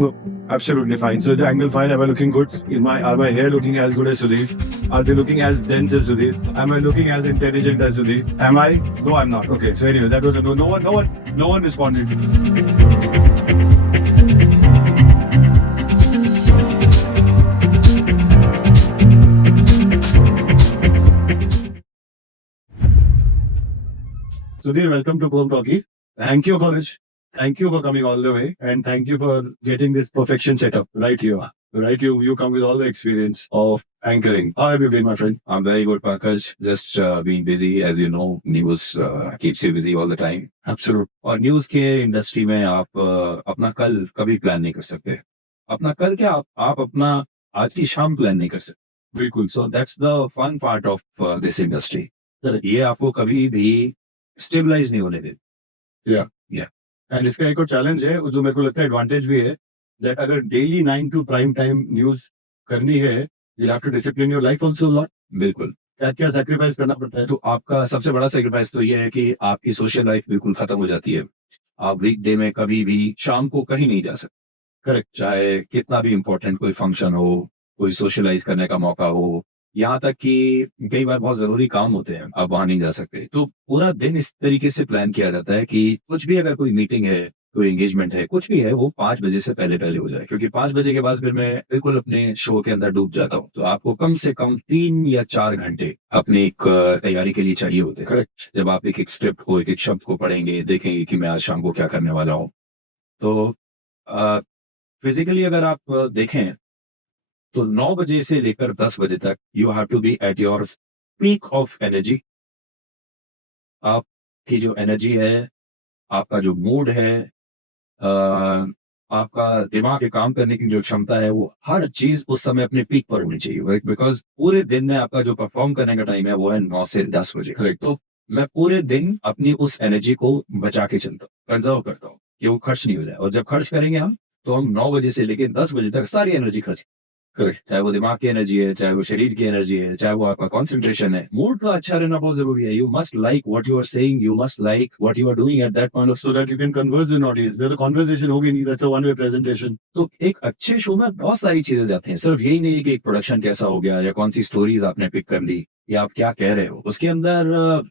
No, absolutely fine. So the angle fine, am I looking good? Are my hair looking as good as Sudeep? Are they looking as dense as Sudeep? Am I looking as intelligent as Sudeep? Am I? No, I'm not. Okay, so anyway, that was a no. No one responded. Sudhir, welcome to Home Talkies. Thank you for this. Thank you for coming all the way, and thank you for getting this perfection set up right here. Right, you come with all the experience of anchoring. How have you been, my friend? I'm very good, Pankaj. Just being busy, as you know, news keeps you busy all the time. Absolute. और news के industry में आप अपना कल कभी plan नहीं कर सकते. अपना कल क्या आप अपना आज की शाम प्लान नहीं कर सकते. बिल्कुल. So that's the fun part of this industry. ये आपको कभी भी स्टेबलाइज नहीं होने देती. एंड इसका एक और चैलेंज है जो मेरे को लगता है एडवांटेज भी है, दैट अगर daily 9 to prime time news करनी है, you have to discipline your life also lot. बिल्कुल. क्या क्या सैक्रिफाइस करना पड़ता है? तो आपका सबसे बड़ा सेक्रीफाइस तो ये है कि आपकी सोशल लाइफ बिल्कुल खत्म हो जाती है. आप वीकडे में कभी भी शाम को कहीं नहीं जा सकते. करेक्ट. चाहे कितना भी इम्पोर्टेंट कोई फंक्शन हो, कोई सोशलाइज करने का मौका हो, यहाँ तक कि कई बार बहुत जरूरी काम होते हैं, आप वहां नहीं जा सकते. तो पूरा दिन इस तरीके से प्लान किया जाता है कि कुछ भी, अगर कोई मीटिंग है, कोई एंगेजमेंट है, कुछ भी है, वो 5 बजे से पहले पहले हो जाए, क्योंकि 5 बजे के बाद फिर मैं बिल्कुल अपने शो के अंदर डूब जाता हूँ. तो आपको कम से कम 3 या 4 घंटे अपनी एक तैयारी के लिए चाहिए होते हैं. करेक्ट. जब आप एक स्क्रिप्ट को, एक शब्द को पढ़ेंगे, देखेंगे कि मैं आज शाम को क्या करने वाला हूँ. तो फिजिकली अगर आप देखें तो 9 बजे से लेकर 10 बजे तक you have to be at your peak of energy. आपकी जो एनर्जी है, आपका जो मूड है, आपका दिमाग के काम करने की जो क्षमता है, वो हर चीज उस समय अपने पीक पर होनी चाहिए. बिकॉज पूरे दिन में आपका जो परफॉर्म करने का टाइम है वो है 9 से 10 बजे. करेक्ट. तो मैं पूरे दिन अपनी उस एनर्जी को बचा के चलता हूँ, कंजर्व करता हूँ कि वो खर्च नहीं हो जाए. और जब खर्च करेंगे हम, तो हम 9 बजे से लेकर 10 बजे तक सारी एनर्जी खर्च. करेक्ट. चाहे वो दिमाग की एनर्जी है, चाहे वो शरीर की एनर्जी है, चाहे वो आपका कंसंट्रेशन है. मूड का अच्छा रहना बहुत जरूरी है. You must like what you are saying, you must like what you are doing at that point, so that you can converse with audience. Where the conversation होगी नहीं, that's a one way presentation. तो एक अच्छे show में बहुत सारी चीजें जाती हैं. सिर्फ यही नहीं है कि एक प्रोडक्शन कैसा हो गया, या कौन सी स्टोरीज आपने पिक कर ली, या आप क्या कह रहे हो. उसके अंदर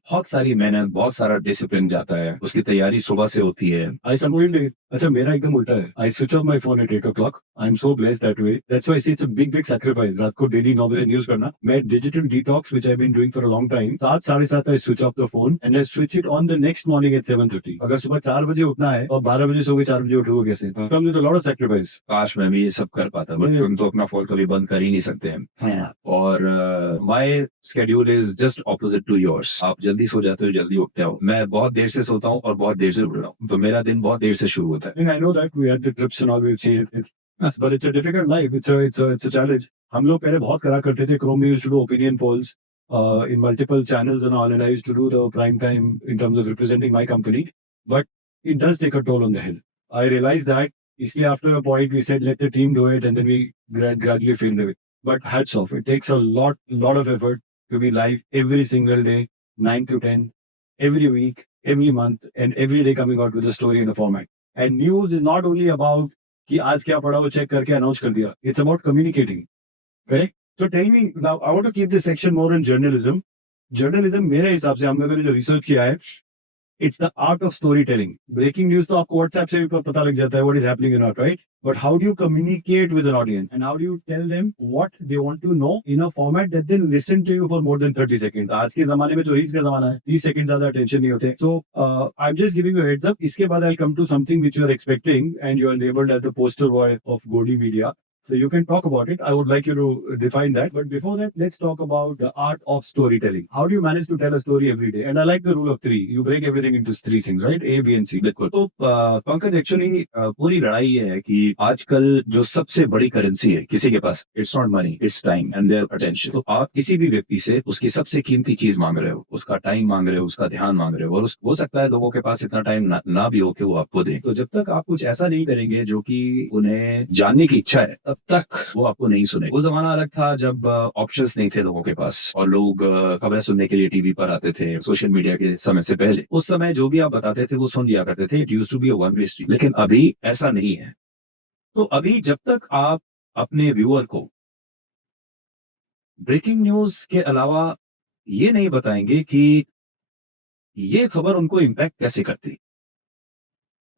बहुत सारी मेहनत, बहुत सारा डिसिप्लिन जाता है. उसकी तैयारी सुबह से होती है. आई समझ. अच्छा, मेरा एकदम उल्टा है. I switch off my phone at 8 o'clock. I am so blessed that way. That's why it's a big sacrifice. रात को डेली 9 बजे न्यूज करना. मैं digital detox which I been doing for a long time. 7 7:30 I switch off the phone and I switch it on the next morning at 7:30. अगर सुबह 4 बजे उठना है और 12 बजे सोगे, 4 बजे उठोगे कैसे? Come with a lot of sacrifice. काश मैं भी ये सब कर पाता, बट हम तो अपना फोन कभी बंद कर ही नहीं सकते हैं. और my schedule is just opposite to yours. आप जल्दी सो जाते हो, जल्दी उठते हो. मैं बहुत देर से सोता हूँ और बहुत देर से उठ रहा हूँ, तो मेरा दिन बहुत देर से शुरू होता है. I know that we had the trips and all, we've seen it. But it's a difficult life. It's a challenge. हम लोग पहले बहुत करा करते थे. Chrome used to do opinion polls in multiple channels and all, and I used to do the prime time in terms of representing my company. But it does take a toll on the health. I realized that. इसलिए after a point we said let the team do it, and then we gradually filmed it. But hats off. It takes a lot of effort to be live every single day, 9 to 10, every week, every month, and every day coming out with a story in a format. And news is not only about कि आज क्या पढ़ा वो check करके announce कर दिया. It's about communicating. Correct? So tell me now, I want to keep this section more on journalism. Journalism मेरे हिसाब से हम लोगों ने जो रिसर्च किया है, it's the art of storytelling. Breaking news तो आपको WhatsApp से भी पता लग जाता है what is happening or not, right? But how do you communicate with an audience, and how do you tell them what they want to know in a format that they'll listen to you for more than 30 seconds? आज के ज़माने में तो reels का ज़माना है, 30 second ज़्यादा attention नहीं होते. So I'm just giving you a heads up. इसके बाद I'll come to something which you are expecting, and you are labeled as the poster boy of Godi Media. So you can talk about it. I would like you to define that. But before that, let's talk about the art of storytelling. How do you manage to tell a story every day? And I like the rule of 3. You break everything into 3 things, right? A, B, and C. बिल्कुल. तो Pankaj, actually पूरी लड़ाई ये है कि आजकल जो सबसे बड़ी करेंसी है किसी के पास, it's not money, it's time and their attention. तो आप किसी भी व्यक्ति से उसकी सबसे कीमती चीज मांग रहे हो, उसका टाइम मांग रहे हो, उसका ध्यान मांग रहे हो, और हो सकता है लोगों के पास इतना टाइम ना भी हो कि वो आपको दें. तो जब तक आप कुछ ऐसा नहीं करेंगे जो कि उन्हें जानने की इच्छा है, तब तक वो आपको नहीं सुने. वो जमाना अलग था जब ऑप्शंस नहीं थे लोगों के पास, और लोग खबरें सुनने के लिए टीवी पर आते थे, सोशल मीडिया के समय से पहले. उस समय जो भी आप बताते थे वो सुन लिया करते थे. It used to be a one way street. लेकिन अभी ऐसा नहीं है. तो अभी जब तक आप अपने व्यूअर को ब्रेकिंग न्यूज के अलावा ये नहीं बताएंगे कि ये खबर उनको इम्पैक्ट कैसे करती,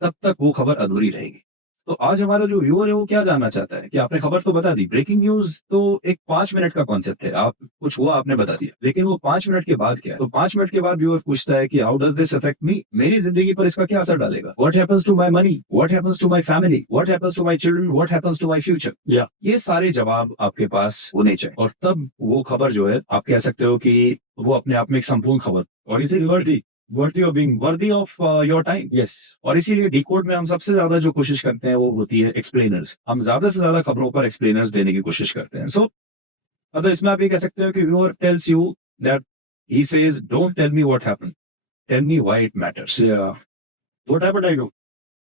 तब तक वो खबर अधूरी रहेगी। तो आज हमारा जो व्यूअर है वो क्या जानना चाहता है कि आपने खबर तो बता दी, ब्रेकिंग न्यूज तो एक 5 मिनट का कॉन्सेप्ट है, आप कुछ हुआ आपने बता दिया, लेकिन वो 5 मिनट के बाद क्या है? तो 5 मिनट के बाद व्यूअर पूछता है कि how does this affect me, मेरी जिंदगी पर इसका क्या असर डालेगा? What happens to my money, what happens to my family, what happens to my children, what happens to my future. या ये सारे जवाब आपके पास होने चाहिए, और तब वो खबर जो है आप कह सकते हो कि वो अपने आप में एक संपूर्ण खबर, और इसे worthy of being worthy of your time. yes और इसीलिए डिकोड में हम सबसे ज्यादा जो कोशिश करते हैं वो होती है एक्सप्लेनर्स। हम ज्यादा से ज्यादा खबरों पर एक्सप्लेनर्स देने की कोशिश करते हैं। सो मतलब इसमें आप ये कह सकते हो कि viewer tells you that he says don't tell me what happened, tell me why it matters. yeah what happened I know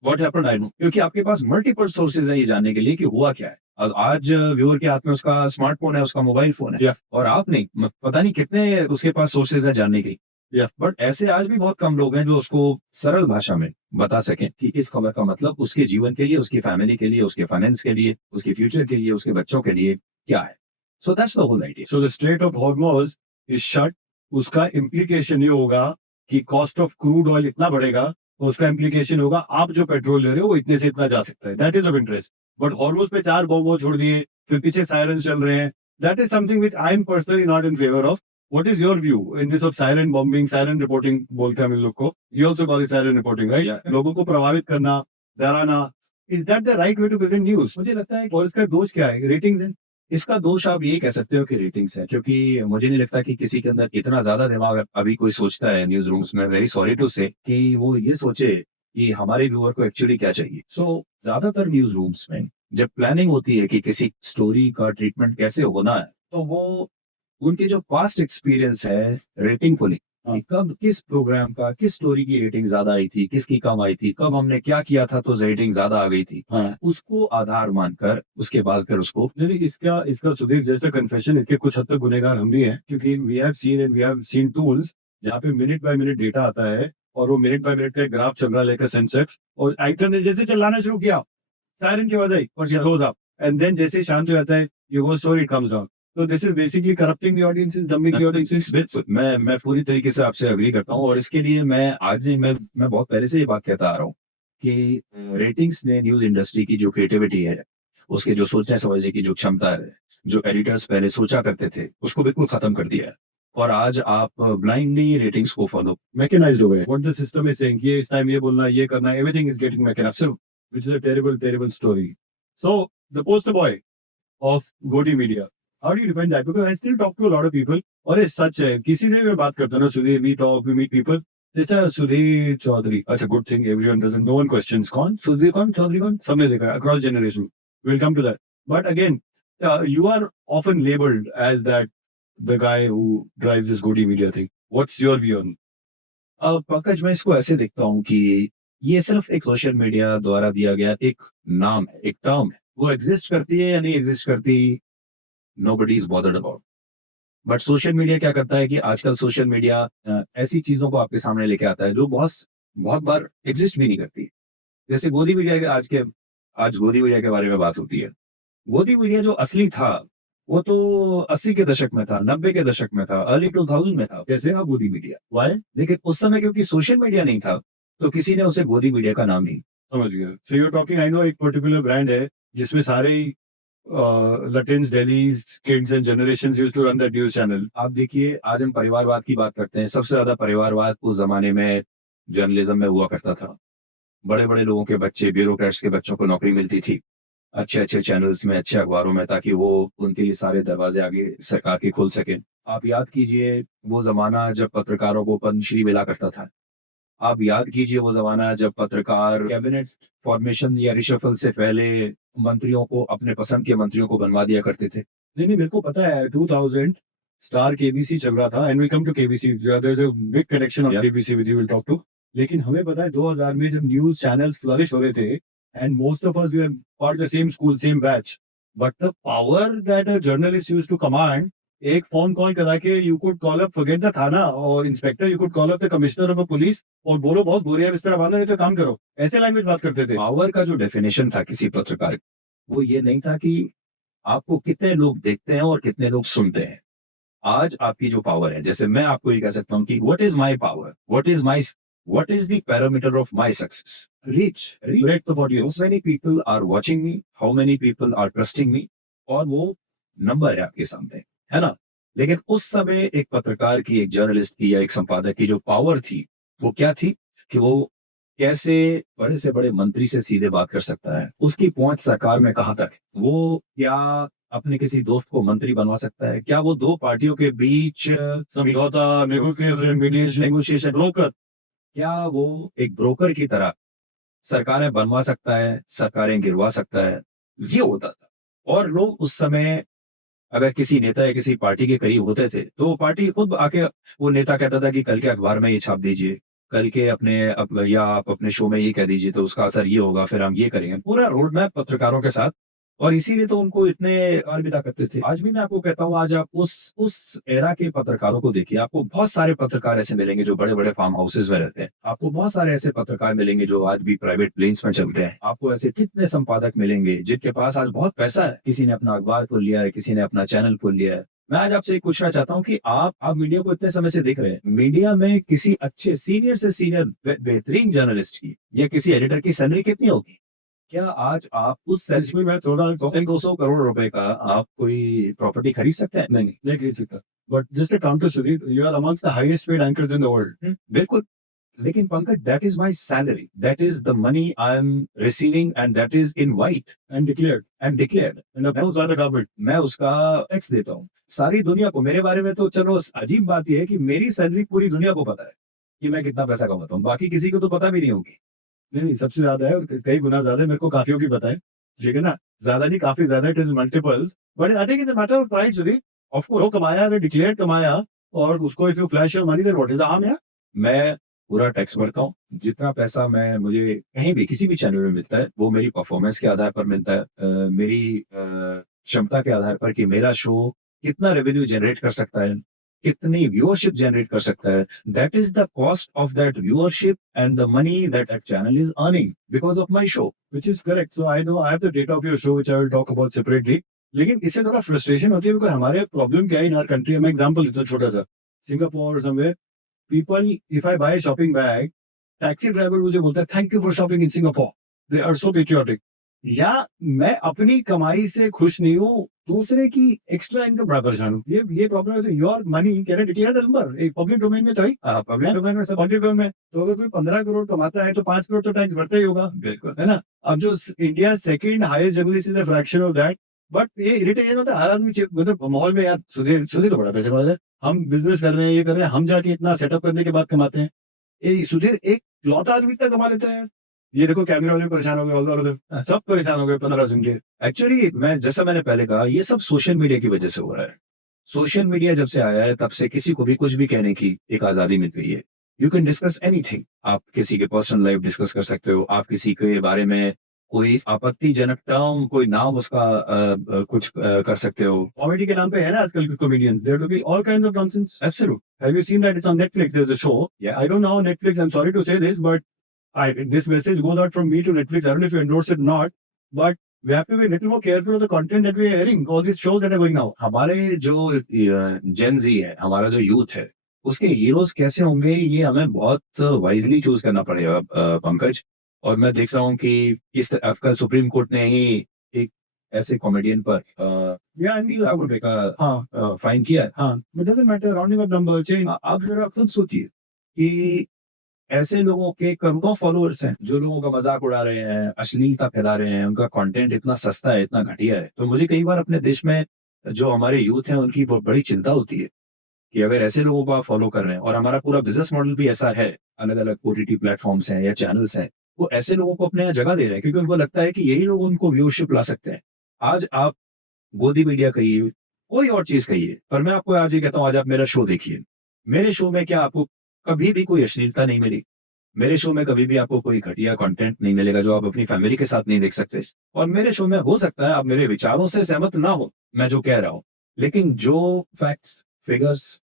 what happened I know, क्योंकि आपके पास मल्टीपल सोर्सेज है ये जानने के लिए कि हुआ क्या है। और आज व्यूअर के हाथ में उसका स्मार्टफोन है, उसका मोबाइल फोन है, Yeah. और आप नहीं, पता नहीं कितने उसके पास सोर्सेज है जानने के। Yeah. बट ऐसे आज भी बहुत कम लोग हैं जो उसको सरल भाषा में बता सकें कि इस खबर का मतलब उसके जीवन के लिए, उसकी फैमिली के लिए, उसके फाइनेंस के लिए, उसके फ्यूचर के लिए, उसके बच्चों के लिए क्या है। So that's the whole idea. so the Strait of Hormuz is shut उसका implication ये होगा कि cost of crude oil इतना बढ़ेगा, तो उसका implication होगा आप जो पेट्रोल ले रहे हो वो इतने से इतना जा सकता है, that is of interest। But Hormuz पे 4 बॉम्ब छोड़ दिए, फिर पीछे सायरन चल रहे हैं, that is something which I am personally not in favor of। What is your view in this of siren bombing, siren reporting बोलते हैं हम इन लोग को, you also call it siren reporting, right? Yeah. लोगों को प्रभावित करना, डराना, is that the right way to present news? मुझे लगता है और इसका दोष क्या है? रेटिंग्स हैं। इसका दोष आप ये कह सकते हो कि रेटिंग्स है, क्योंकि मुझे नहीं लगता कि किसी के अंदर इतना ज्यादा दिमाग अभी कोई सोचता है न्यूज रूम्स में, वेरी सॉरी टू से, कि वो ये सोचे कि हमारे व्यूअर को एक्चुअली क्या चाहिए। सो ज्यादातर न्यूज रूम्स में जब प्लानिंग होती है कि किसी स्टोरी का ट्रीटमेंट कैसे होना है, तो वो उनके जो पास्ट एक्सपीरियंस है रेटिंग को लेकर, कि कब किस प्रोग्राम का, किस स्टोरी की रेटिंग ज्यादा आई थी, किसकी कम आई थी, कब हमने क्या किया था तो रेटिंग ज्यादा आ गई थी, उसको आधार मानकर उसके बाद फिर उसको नहीं, इसका सुधीर जैसा कन्फेशन, इसके कुछ हद तक गुनहगार हम भी हैं, क्योंकि वी हैव सीन टूल्स जहाँ पे मिनट बाय मिनट डेटा आता है, और वो मिनट बाय मिनट का ग्राफ चल रहा है लेकर सेंसेक्स, और आइटम ने जैसे चलाना शुरू किया, सायरन की आवाज आई और it goes up, and then जैसे शांत हो जाता है, you go story comes down। So this is basically corrupting the audiences, dumbing the audiences। बिल्कुल, मैं पूरी तरीके से आपसे अग्री करता हूँ, और इसके लिए मैं आज नहीं, मैं बहुत पहले से ये बात कहता आ रहा हूँ कि रेटिंग्स ने न्यूज इंडस्ट्री की जो क्रिएटिविटी है, उसके जो सोचने समझने की जो क्षमता है, जो एडिटर्स पहले सोचा करते थे, उसको बिल्कुल खत्म कर दिया है। और आज आप ब्लाइंडली रेटिंग्स को फॉलो मैकेनाइज्ड हो गए। What the system is saying, ये इस टाइम ये बोलना, ये करना, everything is getting mechanized, which is a terrible story। So the poster boy of Godi Media, how do you define that? Because I still talk to a lot of people, और ये सच है, किसी से भी मैं बात करता हूँ ना, Sudhir, we talk, we meet people, अच्छा सुधीर चौधरी, अच्छा good thing, everyone doesn't, no one questions, कौन सुधीर, कौन चौधरी, कौन, सबने देखा है, across generation, we'll come to that। But again, you are often labeled as that the guy who drives this Godi Media thing। What's your view on? Pankaj, मैं इसको ऐसे देखता हूँ कि ये सिर्फ एक सोशल मीडिया द्वारा दिया गया एक नाम है, एक टर्म है। वो एग्जिस्ट करती है या नहीं एग्जिस्ट करती, nobody is bothered about. But social media क्या करता है कि आजकल सोशल मीडिया ऐसी चीजों को आपके सामने लेके आता है जो बहुत बार एग्जिस्ट भी नहीं करती। जैसे गोदी मीडिया के आज गोदी मीडिया के बारे में बात होती है। गोदी मीडिया जो असली था वो तो 80 के दशक में था, 90 के दशक में था, अर्ली 2000 में था। कैसे था गोदी मीडिया, वाई? लेकिन उस समय क्योंकि सोशल मीडिया नहीं था तो किसी ने उसे गोदी मीडिया का नाम नहीं। समझ गया। So you're talking, I know एक पर्टिकुलर ब्रांड है जिसमें सारे Lutyens Delhi's kids and generations used to run that news channel. आप देखिए, आज हम परिवारवाद की बात करते हैं। सबसे ज्यादा परिवारवाद उस जमाने में जर्नलिज्म में हुआ करता था। बड़े बड़े लोगों के बच्चे, ब्यूरोक्रेट्स के बच्चों को नौकरी मिलती थी अच्छे अच्छे चैनल्स में, अच्छे अखबारों में, ताकि वो उनके लिए सारे दरवाजे आगे सरकार के खुल सके। आप याद कीजिए वो जमाना जब पत्रकारों को पद्मश्री मिला करता था। आप याद कीजिए वो जमाना जब पत्रकार कैबिनेट फॉर्मेशन या रिशफल से पहले मंत्रियों को, अपने पसंद के मंत्रियों को बनवा दिया करते थे। नहीं, मेरे को पता है 2000 स्टार केबीसी चल रहा था, and we come to KBC, there is a big connection of KBC with you, will talk to. लेकिन हमें पता है 2000 में जब न्यूज़ चैनल्स फ्लरिश हो रहे थे, and most of us we are part the same school, same batch, but the power that a journalist used to command, एक फोन कॉल करा के you could call up, forget the थाना और inspector, you could call up the commissioner of police और बोलो बहुत बोरिया बिस्तर बांधो, नहीं तो काम करो, ऐसे लैंग्वेज बात करते थे। पावर का जो डेफिनेशन था किसी पत्रकार वो ये नहीं था कि आपको कितने लोग देखते हैं और कितने लोग सुनते हैं। आज आपकी जो पावर है, जैसे मैं आपको ये कह सकता हूँ कि what is my power, what is the parameter of my success, reach reach the audience, how many people are watching me, how many people are trusting me, और वो नंबर है आपके सामने, है ना? लेकिन उस समय एक पत्रकार की, एक जर्नलिस्ट की या एक संपादक की जो पावर थी, वो क्या थी कि वो कैसे बड़े से बड़े मंत्री से सीधे बात कर सकता है, उसकी पहुंच सरकार में कहाँ तक है, वो क्या अपने किसी दोस्त को मंत्री बनवा सकता है, क्या वो दो पार्टियों के बीच समझौता, नेगोशिएशन, ब्रोकर, क्या वो एक ब्रोकर की तरह सरकारें बनवा सकता है, सरकारें गिरवा सकता है, ये होता था। और लोग उस समय अगर किसी नेता या किसी पार्टी के करीब होते थे, तो वो पार्टी खुद आके, वो नेता कहता था कि कल के अखबार में ये छाप दीजिए, कल के या आप अपने शो में ये कह दीजिए तो उसका असर ये होगा, फिर हम ये करेंगे। पूरा रोड मैप पत्रकारों के साथ, और इसीलिए तो उनको इतने अलविदा करते थे। आज भी मैं आपको कहता हूँ, आज आप उस एरा के पत्रकारों को देखिए, आपको बहुत सारे पत्रकार ऐसे मिलेंगे जो बड़े-बड़े फार्म हाउसेस में रहते हैं। आपको बहुत सारे ऐसे पत्रकार मिलेंगे जो आज भी प्राइवेट प्लेन्स में चलते हैं। आपको ऐसे कितने संपादक मिलेंगे जिनके पास आज बहुत पैसा है। किसी ने अपना अखबार खोल लिया है, किसी ने अपना चैनल खोल लिया है। मैं आज आपसे एक पूछना चाहता हूँ कि आप मीडिया को इतने समय से देख रहे हैं। मीडिया में किसी अच्छे सीनियर से सीनियर बेहतरीन जर्नलिस्ट की या किसी एडिटर की सैलरी कितनी होगी? क्या आज आप उस सैलरी इसमें मैं थोड़ा 200 करोड़ रुपए का आप कोई प्रॉपर्टी खरीद सकते हैं? नहीं, नहीं खरीद सकता। But just a counter Sudeep, you are amongst the highest paid anchors in the world. बिल्कुल। लेकिन Pankaj, that is my salary, that is the money I am receiving and that is in white and declared and approved by the government. मैं उसका tax देता हूँ। सारी दुनिया को मेरे बारे में तो चलो, अजीब बात यह है कि मेरी सैलरी पूरी दुनिया को पता है कि मैं कितना पैसा कमाता हूँ, बाकी किसी को तो पता भी नहीं होगी। नहीं, सबसे ज्यादा है और कई गुना ज्यादा है, मेरे को काफियों की पता है। ठीक है ना? ज्यादा नहीं, काफी ज्यादा, it is multiples, but I think it's a matter of pride Sudeep. Of course वो कमाया, अगर डिक्लेयर कमाया और उसको if you flash your money then what is the harm यार? मैं पूरा टैक्स भरता हूँ। जितना पैसा मैं मुझे कहीं भी किसी भी चैनल में मिलता है, वो मेरी परफॉर्मेंस के आधार पर मिलता है। मेरी क्षमता के आधार पर कि मेरा शो कितना रेवेन्यू जनरेट कर सकता है, कितनी व्यूअरशिप जनरेट कर सकता है। That is the cost of that viewership and the money that channel is earning because of my show. Which is correct. So I know I have the data of your show, which I will talk about separately. लेकिन इससे थोड़ा frustration होती है because हमारे problem क्या है in our country. मैं example देता हूँ छोटा सा, Singapore somewhere, people, if I buy shopping bag, taxi driver मुझे बोलता है thank you for shopping in Singapore, they are so patriotic. या मैं अपनी कमाई से खुश नहीं हूँ, दूसरे की एक्स्ट्रा इनकम बड़ा परेशान हूँ। ये प्रॉब्लम है। तो your money can declare the number, एक पब्लिक डोमेन में तो है, पब्लिक डोमेन में सब पब्लिक डोमेन में। तो अगर कोई 15 करोड़ कमाता है तो 5 करोड़ तो टैक्स भरता ही होगा, बिल्कुल है ना? अब जो India second highest journalist is a fraction of that. But ये इरिटेशन होता है हर आदमी मतलब माहौल में, यार सुधीर सुधीर तो बड़ा पैसे कमाता है, हम बिजनेस कर रहे हैं, ये कर रहे हैं, हम जाके इतना सेटअप करने के बाद कमाते हैं। ये सुधीर एक लौटा आदमी इतना कमा लेता है। ये देखो कैमरा वाले परेशान हो गए, ऑल ओवर सब परेशान हो गए 15 सुन के। एक्चुअली मैंने पहले कहा, ये सब सोशल मीडिया की वजह से हो रहा है। सोशल मीडिया जब से आया है तब से किसी को भी कुछ भी कहने की एक आजादी मिल गई है। You can discuss anything. आप किसी के पर्सनल लाइफ डिस्कस कर सकते हो, आप किसी के बारे में कोई आपत्तिजनक टर्म, कोई नाम उसका कुछ कर सकते हो। कॉमेडी के नाम पे है ना आजकल के comedians, there to be all kinds of nonsense. Absolute. Have you seen that it's on Netflix, there is a show, Yeah. I don't know Netflix, I am sorry to say this, but this message goes out from me to Netflix. I don't know if you endorse it or not, but we have to be a little more careful of the content that we are airing. All these shows that are going now. हमारे जो जेन जी है, हमारा जो youth है, उसके heroes कैसे होंगे, ये हमें बहुत वाइजली चूज करना पड़ेगा पंकज। और मैं देख रहा हूँ कि इस कल सुप्रीम कोर्ट ने ही एक ऐसे कॉमेडियन पर Yeah, and लाख रुपए का हाँ फाइन किया है। हाँ, but doesn't matter, rounding up number change. आप जरा खुद सोचिए कि ऐसे लोगों के करोड़ों फॉलोअर्स हैं जो लोगों का मजाक उड़ा रहे हैं, अश्लीलता फैला रहे हैं, उनका कंटेंट इतना सस्ता है, इतना घटिया है। तो मुझे कई बार अपने देश में जो हमारे यूथ हैं उनकी बहुत बड़ी चिंता होती है कि अगर ऐसे लोगों को आप फॉलो कर रहे हैं, और हमारा पूरा बिजनेस मॉडल भी ऐसा है, अलग अलग ओटीटी प्लेटफॉर्म्स हैं या चैनल्स हैं, वो ऐसे लोगों को अपने यहाँ जगह दे रहे हैं क्योंकि उनको लगता है कि यही लोग उनको व्यूअरशिप ला सकते हैं। आज आप गोदी मीडिया कहिए, कोई और चीज कहिए, पर मैं आपको आज ये कहता हूँ, आज आप मेरा शो देखिए। मेरे शो में क्या आपको कभी भी कोई अश्लीलता नहीं मिली। मेरे शो में कभी भी आपको कोई घटिया कंटेंट नहीं मिलेगा जो आप अपनी फैमिली के साथ नहीं देख सकते। और मेरे शो में हो सकता है आप मेरे विचारों से सहमत ना हो, मैं जो कह रहा हूँ, लेकिन जो फैक्ट्स, फिगर्स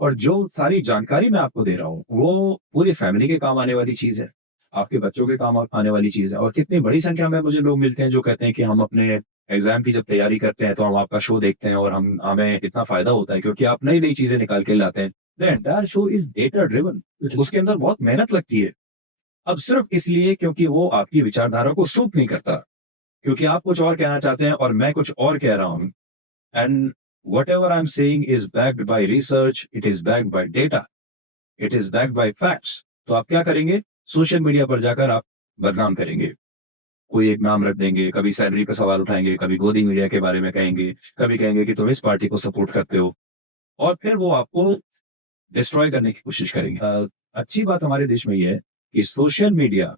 और जो सारी जानकारी मैं आपको दे रहा हूँ, वो पूरी फैमिली के काम आने वाली चीज है। आपके बच्चों के काम आने वाली चीज है। और कितनी बड़ी संख्या में मुझे लोग मिलते हैं जो कहते हैं कि हम अपने एग्जाम की जब तैयारी करते हैं तो हम आपका शो देखते हैं और हमें इतना फायदा होता है क्योंकि आप नई नई चीजें निकाल के लाते हैं। The entire show is data driven, उसके अंदर बहुत मेहनत लगती है। अब सिर्फ इसलिए क्योंकि वो आपकी विचारधारा को सूट नहीं करता, क्योंकि आप कुछ और कहना चाहते हैं और मैं कुछ और कह रहा हूं। And what ever I am saying is backed by research, it is backed by data, it is backed by facts. तो आप क्या करेंगे? सोशल मीडिया पर जाकर आप बदनाम करेंगे, कोई एक नाम रख देंगे, कभी सैलरी पे सवाल उठाएंगे, कभी गोदी मीडिया के बारे में कहेंगे, कभी कहेंगे कि तुम इस पार्टी को सपोर्ट करते हो, और फिर वो आपको डिस्ट्रॉय करने की कोशिश करेंगे। अच्छी बात हमारे देश में ये है कि सोशल मीडिया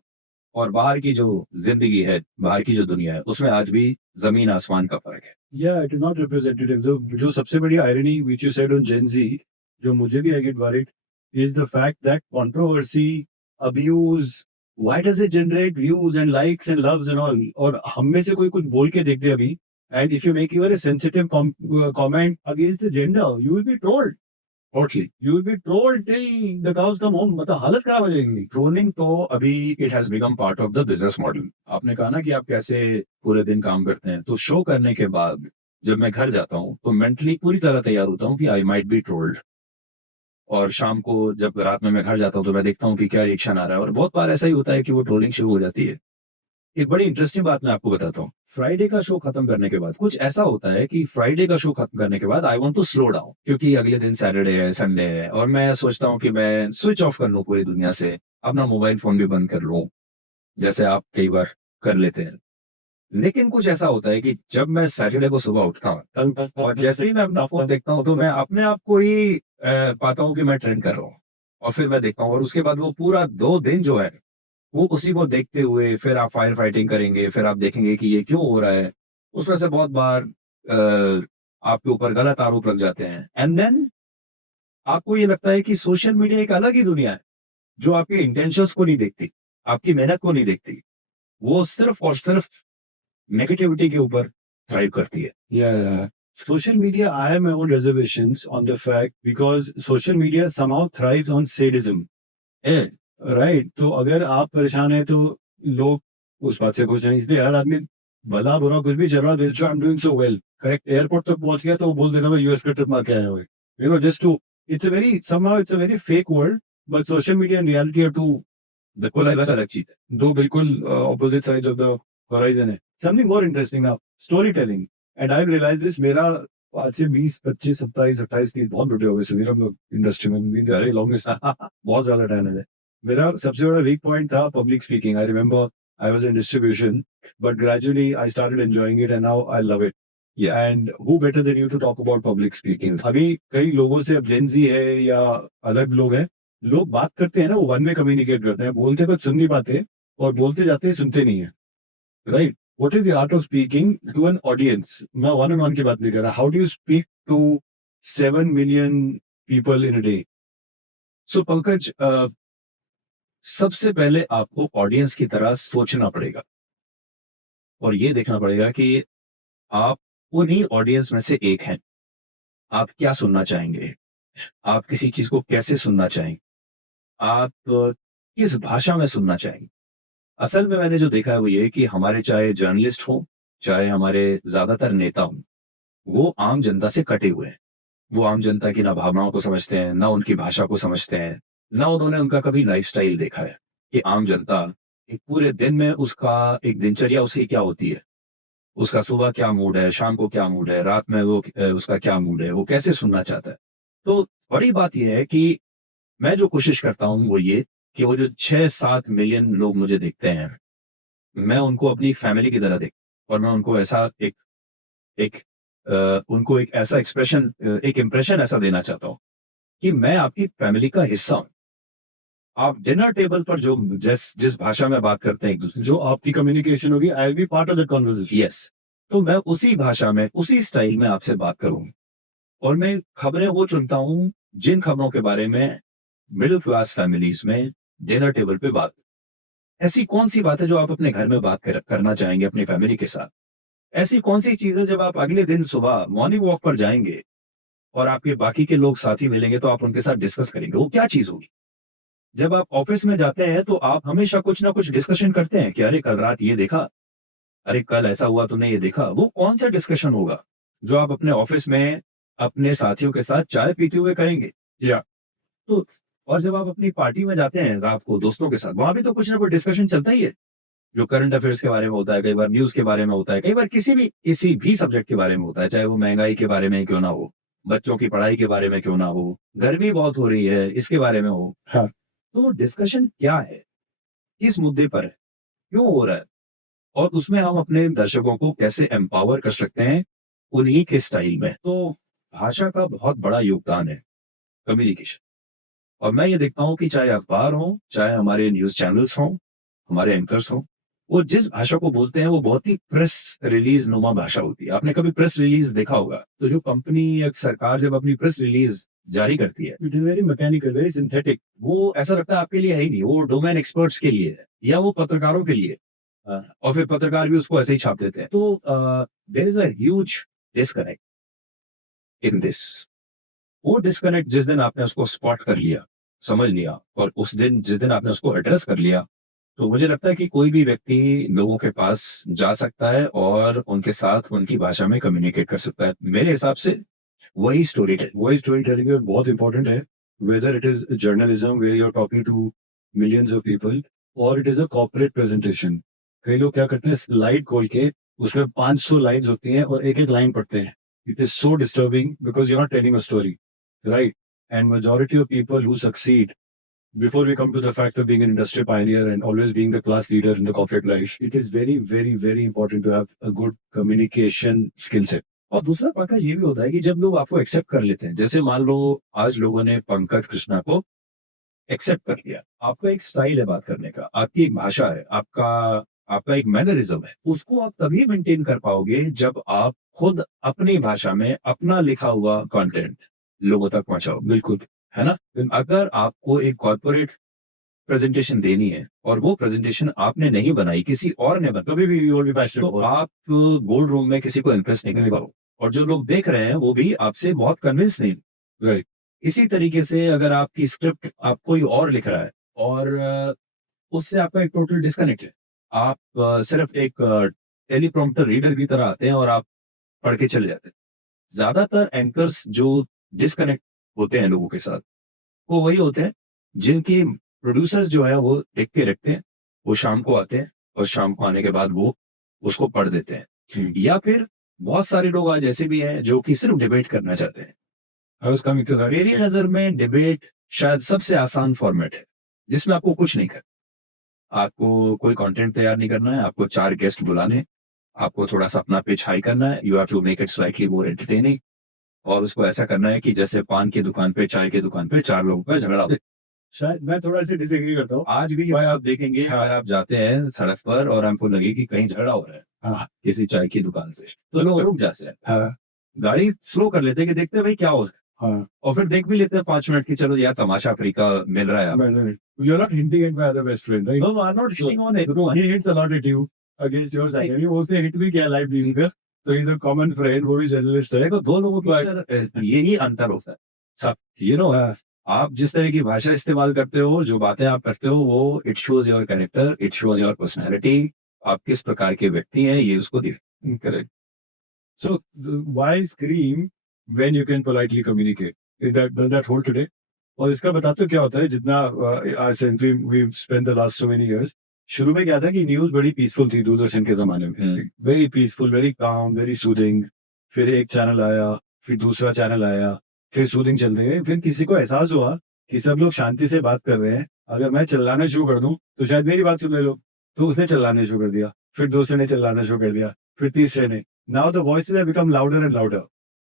और बाहर की जो जिंदगी है, बाहर की जो दुनिया है, उसमें आज भी जमीन आसमान का फर्क है। Yeah, it is not representative. जो सबसे बड़ी irony which you said on Gen Z, जो मुझे भी I get worried, is the fact that controversy, abuse, why does it generate views and likes and loves and all? और हम में से कोई कुछ बोल के देख दे अभी, and if you make even a sensitive comment against the gender, you will be trolled. Totally You will be trolled till the cows come home. मतलब हालत खराब हो जाएगी. ट्रोलिंग तो अभी it has become part of the business model. आपने कहा ना कि आप कैसे पूरे दिन काम करते हैं, तो शो करने के बाद जब मैं घर जाता हूँ तो मेंटली पूरी तरह तैयार होता हूँ कि आई माइट बी ट्रोल्ड। और शाम को जब रात में मैं घर जाता हूँ तो मैं देखता हूँ कि क्या रिएक्शन आ रहा है, और बहुत बार ऐसा ही होता है कि वो ट्रोलिंग शुरू हो जाती है। एक बड़ी इंटरेस्टिंग बात मैं आपको बताता हूँ। फ्राइडे का शो खत्म करने के बाद कुछ ऐसा होता है कि फ्राइडे का शो खत्म करने के बाद I want to slow down, क्योंकि अगले दिन सैटरडे है, संडे है, और मैं सोचता हूँ कि मैं स्विच ऑफ कर लूँ पूरी दुनिया से, अपना मोबाइल फोन भी बंद कर लूँ, जैसे आप कई बार कर लेते हैं। लेकिन कुछ ऐसा होता है कि जब मैं सैटरडे को सुबह उठता हूँ और जैसे ही मैं अपना फोन देखता हूँ तो मैं अपने आप को ही पाता हूँ कि मैं ट्रेंड कर रहा हूँ, और फिर मैं देखता हूँ, और उसके बाद वो पूरा 2 दिन जो है वो उसी को देखते हुए फिर आप फायर फाइटिंग करेंगे, फिर आप देखेंगे कि ये क्यों हो रहा है। उसमें से बहुत बार आपके ऊपर गलत आरोप लग जाते हैं, एंड देन आपको ये लगता है कि सोशल मीडिया एक अलग ही दुनिया है जो आपके इंटेंशंस को नहीं देखती, आपकी मेहनत को नहीं देखती, वो सिर्फ और सिर्फ नेगेटिविटी के ऊपर थ्राइव करती है। Yeah. Social media, I have my own reservations on the fact because social media somehow thrives on sadism. A, right, तो अगर आप परेशान हैं तो लोग उस बात से खुश हैं, इसलिए हर आदमी भला बुरा कुछ भी चल रहा है, I am doing so well, correct, airport तक पहुंच गया तो वो बोल देगा मैं यूएस का ट्रिप मार के आया हूँ, you know, just to, it's a very somehow it's a very fake world, but social media and reality are two बिल्कुल अलग अलग चीज है। दो बिल्कुल opposite sides of the horizon है। Something more interesting now, story telling, and I realise this, मेरा आज से 20 25 27 28 30 बहुत बड़े हो गए सुधीर हम लोग इंडस्ट्री में, वेरी लॉन्गेस्ट बहुत ज्यादा टाइम है। मेरा सबसे बड़ा वीक पॉइंट था public speaking. I remember I was in distribution, but gradually I started enjoying it and now I love it. Yeah. And who better than you to talk about public speaking. अभी कई लोगों से, अब जेन जी है या अलग लोग हैं, लोग बात करते हैं ना, वो वन वे कम्युनिकेट करते हैं, बोलते बट सुन नहीं पाते, और बोलते जाते हैं सुनते नहीं है, right. What is the art of speaking to an audience? मैं वन ऑन वन की बात नहीं कर रहा, how do you speak to 7 million people in a day? So Pankaj, सबसे पहले आपको ऑडियंस की तरह सोचना पड़ेगा और ये देखना पड़ेगा कि आप उन्हीं ऑडियंस में से एक हैं। आप क्या सुनना चाहेंगे, आप किसी चीज को कैसे सुनना चाहेंगे, आप किस भाषा में सुनना चाहेंगे। असल में मैंने जो देखा है वो ये कि हमारे चाहे जर्नलिस्ट हो, चाहे हमारे ज्यादातर नेता हो, वो आम जनता से कटे हुए हैं। वो आम जनता की ना भावनाओं को समझते हैं, ना उनकी भाषा को समझते हैं, ना उन्होंने उनका कभी लाइफस्टाइल देखा है कि आम जनता एक पूरे दिन में उसका एक दिनचर्या उसकी क्या होती है, उसका सुबह क्या मूड है, शाम को क्या मूड है, रात में वो उसका क्या मूड है, वो कैसे सुनना चाहता है। तो बड़ी बात यह है कि मैं जो कोशिश करता हूँ वो ये कि वो जो 6-7 मिलियन लोग मुझे देखते हैं, मैं उनको अपनी फैमिली की तरह देख, और मैं उनको ऐसा एक एक उनको एक ऐसा एक्सप्रेशन, एक इम्प्रेशन ऐसा देना चाहता हूँ कि मैं आपकी फैमिली का हिस्सा हूँ। आप डिनर टेबल पर जो जिस भाषा में बात करते हैं एक दूसरे, जो आपकी कम्युनिकेशन होगी, I will be part of the conversation. Yes, तो मैं उसी भाषा में, उसी स्टाइल में आपसे बात करूँ, और मैं खबरें वो चुनता हूँ जिन खबरों के बारे में मिडिल क्लास फैमिलीज में डिनर टेबल पे बात, ऐसी कौन सी बात है जो आप अपने घर में बात करना चाहेंगे अपनी फैमिली के साथ। ऐसी कौन सी चीज है जब आप अगले दिन सुबह मॉर्निंग वॉक पर जाएंगे और आपके बाकी के लोग साथी मिलेंगे तो आप उनके साथ डिस्कस करेंगे, वो क्या चीज होगी। जब आप ऑफिस में जाते हैं तो आप हमेशा कुछ ना कुछ डिस्कशन करते हैं कि अरे कल रात ये देखा, अरे कल ऐसा हुआ तुमने ये देखा। वो कौन सा डिस्कशन होगा जो आप अपने ऑफिस में अपने साथियों के साथ चाय पीते हुए करेंगे? या तो और जब आप अपनी पार्टी में जाते हैं रात को दोस्तों के साथ, वहां भी तो कुछ ना कुछ डिस्कशन चलता ही है, जो करंट अफेयर्स के बारे में होता है, कई बार न्यूज़ के बारे में होता है, कई बार किसी भी सब्जेक्ट के बारे में होता है, चाहे वो महँगाई के बारे में क्यों ना हो, बच्चों की पढ़ाई के बारे में क्यों ना हो, गर्मी बहुत हो रही है, इसके बारे में हो। हाँ। तो डिस्कशन क्या है? किस मुद्दे पर है? क्यों हो रहा है? और उसमें हम अपने दर्शकों को कैसे एम्पावर कर सकते हैं, उन्हीं के स्टाइल में। तो भाषा का बहुत बड़ा योगदान है, कम्युनिकेशन। और मैं ये देखता हूँ कि चाहे अखबार हो, चाहे हमारे न्यूज़ चैनल्स हों, हमारे एंकर्स हों, वो जिस भाषा को बोलते हैं वो बहुत ही प्रेस रिलीज़ नुमा भाषा होती है। आपने कभी प्रेस रिलीज़ देखा होगा, तो जो कंपनी या सरकार जब अपनी प्रेस रिलीज़ जारी करती है, it is very mechanical, very synthetic. वो ऐसा लगता है आपके लिए है ही नहीं, वो डोमेन एक्सपर्ट्स के लिए है या वो पत्रकारों के लिए। और फिर पत्रकार भी उसको ऐसे ही छाप देते हैं। तो there is a huge disconnect in this. वो डिस्कनेक्ट जिस दिन आपने उसको स्पॉट कर लिया, समझ लिया और उस दिन जिस दिन आपने उसको एड्रेस कर लिया, तो मुझे लगता है कि कोई भी व्यक्ति लोगों के पास जा सकता है और उनके साथ उनकी भाषा में कम्युनिकेट कर सकता है। मेरे हिसाब से वही स्टोरी टेलिंग। वही स्टोरी टेलिंग बहुत इंपॉर्टेंट है, whether it is journalism where you are talking to millions of people और it is a corporate presentation. कई लोग क्या करते हैं, स्लाइड खोल के उसमें 500 लाइन्स होती हैं और एक एक लाइन पढ़ते हैं। It is so disturbing because you are not telling a story, right? And majority of people who succeed, before we come to the fact of being an industry pioneer and always being the class leader in the corporate life, it is very, very, very important to have a good communication skill set. और दूसरा पंकज ये भी होता है कि जब लोग आपको एक्सेप्ट कर लेते हैं, जैसे मान लो आज लोगों ने पंकज कृष्णा को एक्सेप्ट कर लिया, आपका एक स्टाइल है बात करने का, आपकी एक भाषा है, आपका आपका एक मैनरिज्म है, उसको आप तभी मेंटेन कर पाओगे जब आप खुद अपनी भाषा में अपना लिखा हुआ कंटेंट लोगों तक पहुंचाओ। बिल्कुल। है ना? अगर आपको एक कॉर्पोरेट प्रेजेंटेशन देनी है और वो प्रेजेंटेशन आपने नहीं बनाई, किसी और ने बनाई, कभी भी you will be passionate तो about it. आप बोर्ड रूम में किसी को इम्प्रेस नहीं कर पाओ और जो लोग देख रहे हैं वो भी आपसे बहुत कन्विंस नहीं। Right. इसी तरीके से अगर आपकी स्क्रिप्ट आप कोई और लिख रहा है और उससे आपका एक टोटल डिस्कनेक्ट है, आप सिर्फ एक टेलीप्रॉम्प्टर रीडर की तरह आते हैं और आप पढ़ के चले जाते हैं। ज्यादातर एंकर्स जो डिस्कनेक्ट होते हैं लोगों के साथ, वो वही होते हैं जिनके प्रोड्यूसर्स जो है वो लिख के रखते हैं, वो शाम को आते हैं और शाम को आने के बाद वो उसको पढ़ देते हैं। या फिर बहुत सारे लोग आज ऐसे भी हैं जो कि सिर्फ डिबेट करना चाहते हैं। I was coming to that. मेरी नजर में डिबेट शायद सबसे आसान फॉर्मेट है जिसमें आपको कुछ नहीं करना, आपको कोई कंटेंट तैयार नहीं करना है, आपको 4 गेस्ट बुलाने हैं, आपको थोड़ा सा अपना पिच हाई करना है, you have to make it slightly more entertaining और उसको ऐसा करना है कि जैसे पान की दुकान पे, चाय की दुकान पे 4 लोगों का झगड़ा हो। शायद मैं थोड़ा सा डिसएग्री करता हूँ। आज भी आप देखेंगे अगर आप जाते हैं सड़क पर और आपको लगे कि कहीं झगड़ा हो रहा है हाँ। किसी चाय की दुकान से, तो लोग रुक जाते हैं, हाँ, गाड़ी स्लो कर लेते हैं कि देखते हैं भाई क्या हो रहा है, हाँ। और फिर देख भी लेते हैं 5 मिनट की, चलो यार तमाशा अफ्रीका मिल रहा है आपको। You're not hinting at my other best friend, right? No, I'm not hitting on it. He hits a lot at you against your side. अभी वो उसने hit भी किया live viewing पे, तो he's a common friend, वो भी journalist है। देखो दो लोगों के अंदर यही अंतर होता है सब, you know, आप जिस तरह की भाषा इस्तेमाल करते हो, जो बातें आप करते हो, वो it shows your character, it shows your personality, आप किस प्रकार के व्यक्ति हैं ये उसको दिख। Correct. So why scream when you can politely communicate? Does that hold today? और इसका बताते हो क्या होता है, जितना simply we've spent the last so many years. शुरू में क्या था कि न्यूज बड़ी पीसफुल थी दूरदर्शन के जमाने में, very peaceful, very calm, very soothing. फिर एक चैनल आया, फिर दूसरा चैनल आया, फिर सूदिंग चलते गए, फिर किसी को एहसास हुआ कि सब लोग शांति से बात कर रहे हैं, अगर मैं चिल्लाना शुरू कर दूं तो शायद मेरी बात सुन ले लोग, तो उसने चिल्लाना शुरू कर दिया, फिर दूसरे ने चिल्लाना शुरू कर दिया, फिर तीसरे ने। Now the voices have become louder and louder,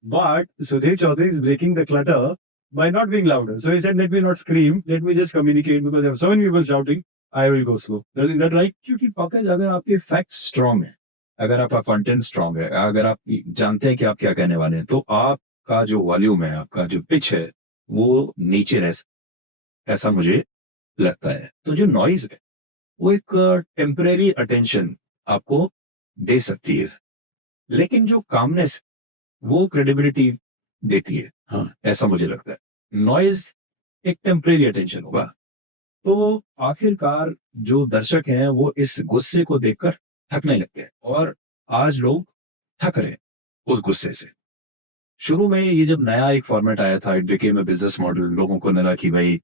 but Sudhir Chaudhary is breaking the clutter by not being louder. So he said, let me not scream, let me just communicate because there are so many people shouting, I will go slow. Is that right? क्योंकि पंकज अगर आपके facts strong है, अगर आपका content strong है, अगर आप जानते हैं कि आप क्या कहने वाले हैं, तो आपका जो वॉल्यूम है, आपका जो पिच है, वो नीचे रह ऐसा मुझे लगता है। तो जो नॉइज है वो एक टेम्परेरी अटेंशन आपको दे सकती है, लेकिन जो कामनेस वो क्रेडिबिलिटी देती है। हाँ, ऐसा मुझे लगता है। नॉइज एक टेम्परेरी अटेंशन होगा, तो आखिरकार जो दर्शक हैं वो इस गुस्से को देखकर थकने लगते हैं और आज लोग थक रहे हैं उस गुस्से से। शुरू में ये जब नया एक फॉर्मेट आया था, it became a business model, लोगों को लगा कि भाई